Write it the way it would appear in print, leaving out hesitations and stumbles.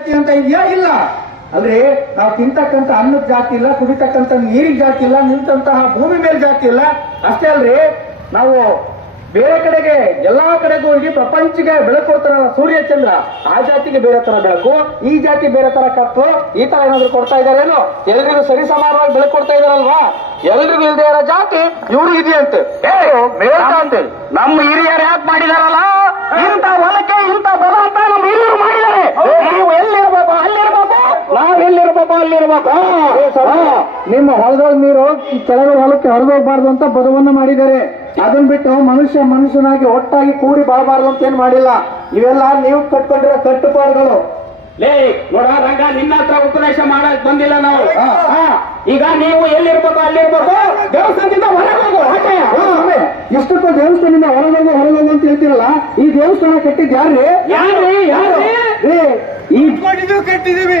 ಜಾತಿ ಅಂತ ಇದೆಯಾ? ಇಲ್ಲ. ಅಂದ್ರೆ ನಾವು ತಿಂತಕ್ಕಂತ ಅನ್ನದ ಜಾತಿ ಇಲ್ಲ, ಕುಡಿತಕ್ಕಂತ ನೀರಿನ ಜಾತಿ ಇಲ್ಲ, ನಿಂತಹ ಭೂಮಿ ಮೇಲೆ ಜಾತಿ ಇಲ್ಲ. ಅಷ್ಟೇ ಅಲ್ರಿ, ನಾವು ಬೇರೆ ಕಡೆಗೆ ಎಲ್ಲಾ ಕಡೆಗೂ ಇಡೀ ಪ್ರಪಂಚಕ್ಕೆ ಬೆಳಕು ಕೊಡ್ತಾರಲ್ಲ ಸೂರ್ಯ ಚಂದ್ರ, ಆ ಜಾತಿಗೆ ಬೇರೆ ತರ ಬೆಳಕು, ಈ ಜಾತಿ ಬೇರೆ ತರ ಕತ್ತು, ಈ ತರ ಏನಾದ್ರು ಕೊಡ್ತಾ ಇದಾರೇನು? ಎಲ್ರಿಗೂ ಸರಿ ಸಮಾನವಾಗಿ ಬೆಳಕು ಕೊಡ್ತಾ ಇದಾರಲ್ವಾ? ಎಲ್ರಿಗೂ ಇಲ್ದೇ ಇರೋ ಜಾತಿ ಇವ್ರು ಇದೆಯಂತೆ ಅಂತ ನಮ್ಮ ಹಿರಿಯರು ಯಾಕೆ ಮಾಡಿದಾರಲ್ಲ, ಇಂಥ ಹೊಲಕ್ಕೆ ಇಂಥ ಬಲ ಅಂತ ನಮ್ಮ ಹಿರಿಯರು ಮಾಡಿದ್ದಾರೆ. ನೀವು ಎಲ್ಲಿರ್ಬೇಕು ಅಲ್ಲಿರ್ಬೇಕು, ನಾವ್ ಎಲ್ಲಿರ್ಬೇಕು ಅಲ್ಲಿರ್ಬೇಕು. ನಿಮ್ಮ ಹೊಲದೊಳಗೆ ನೀರು ಕೆಲವರು ಹೊಲಕ್ಕೆ ಹರಿದೋಗ್ಬಾರ್ದು ಅಂತ ಬದುವನ್ನ ಮಾಡಿದ್ದಾರೆ. ಅದನ್ನ ಬಿಟ್ಟು ಮನುಷ್ಯನಾಗಿ ಒಟ್ಟಾಗಿ ಕೂಡಿ ಬಾಳಬಾರ್ದು ಅಂತ ಏನ್ ಮಾಡಿಲ್ಲ. ಇವೆಲ್ಲ ನೀವು ಕಟ್ಕೊಂಡಿರೋ ಕಟ್ಟುಪಾಡುಗಳು. ಲೇ ನೋಡ ರಂಗ, ನಿನ್ನ ಹತ್ರ ಉಪದೇಶ ಮಾಡಕ್ ಬಂದಿಲ್ಲ ನಾವು. ಈಗ ನೀವು ಎಲ್ಲಿರ್ಬೇಕು ಅಲ್ಲಿರ್ಬೇಕು, ದೇವಸ್ಥಾನದಿಂದ ಹೊರಗೆ ಹೋಗು. ಇಷ್ಟಕ್ಕೂ ದೇವಸ್ಥಾನದಿಂದ ಹೊರಗೋಗು ಅಂತ ಹೇಳ್ತಿರಲ್ಲ, ಈ ದೇವಸ್ಥಾನ ಕಟ್ಟಿದ್ ಯಾರ್ರಿ? ಯಾರು ಈ ಕಟ್ಟಿದೀವಿ.